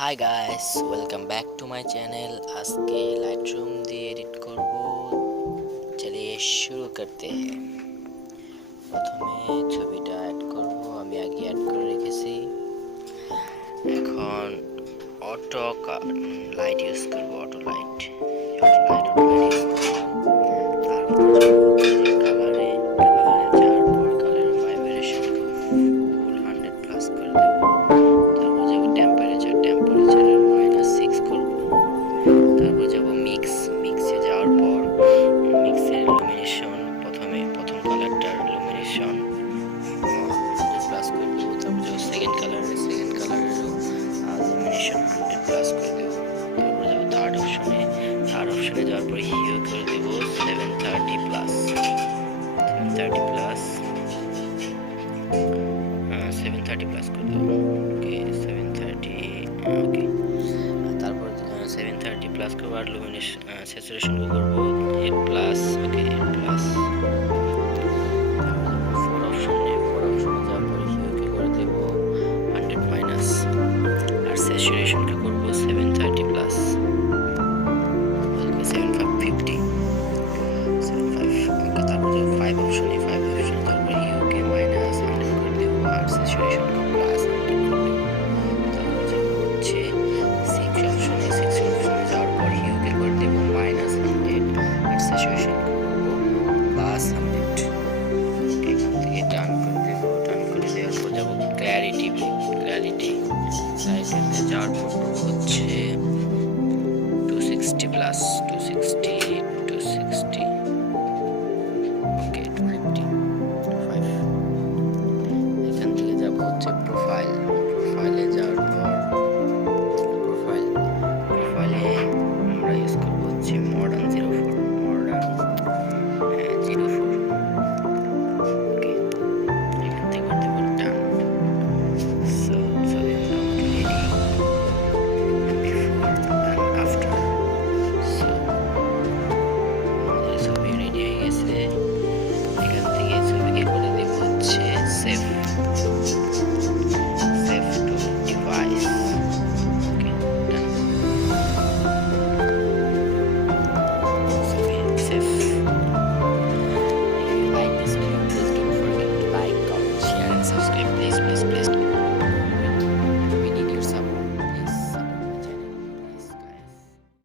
Hi guys, welcome back to my channel. আজকে Lightroom দিয়ে edit করব। চলিए শুরু করতে हैं। প্রথমে ছবিটা অ্যাড করব। আমি আগে অ্যাড করে রেখেছি। এখন অটো লাইট ইউজ করব। অটো লাইট ইউজ করব। তারপর কালারে যাওয়ার পর কালার ভাইব্রেশন ফুল 100 প্লাস করে দেব। তারপর যাব টেম্পারেচারের -6 করব। তারপর যাব মিক্সে যাওয়ার পর মিক্সের ইলুমিনেশন প্রথম কালারটার ইলুমিনেশন 100 প্লাস করে দেব। তারপর যাব সেকেন্ড কালারেরও ইলুমিনেশন 100 প্লাস করে দেব। তারপর যাব থার্ড অপশনে যাওয়ার পর হিউ করে দেব 730 প্লাস 730 প্লাস করে দেব। ওকে 730 ওকে। তারপর 730 প্লাস করব আর লুমিনেশন স্যাচুরেশন করব 8 প্লাস। ওকে 8 প্লাস। ফোর অপশনে যাওয়ার পর হিউকে করে দেব 100 মাইনাস আর স্যাচুরেশনকে করব 730 প্লাস। ওকে 7550 ওকে। তারপর যাব 5 অপশনে যাওয়ার পর হিউকে মাইনাস 100 করে দেব আর স্যাচুরেশনকে প্লাস 100 করে দেব। তারপর যাব হচ্ছে 6 অপশনে যাওয়ার পর হিউকে করে দেব -100 আর স্যাচুরেশন করব +100। ওকে এখান থেকে ডান করে দেওয়ার পর যাব ক্ল্যারিটিতে যাওয়ার পর হচ্ছে 260 প্লাস 260 ওকে 255। এখান থেকে যাব হচ্ছে প্রোফাইলে যাওয়ার পর প্রোফাইলে আমরা ইউজ করব হচ্ছে মডার্ন 04 ওকে। এখান থেকে করতে পারি ডান। সো চলে আমরা ready before and after. So আমাদের ছবি রেডি হয়ে গেছে। এখান থেকে ছবিকে করে দেব হচ্ছে সেভ।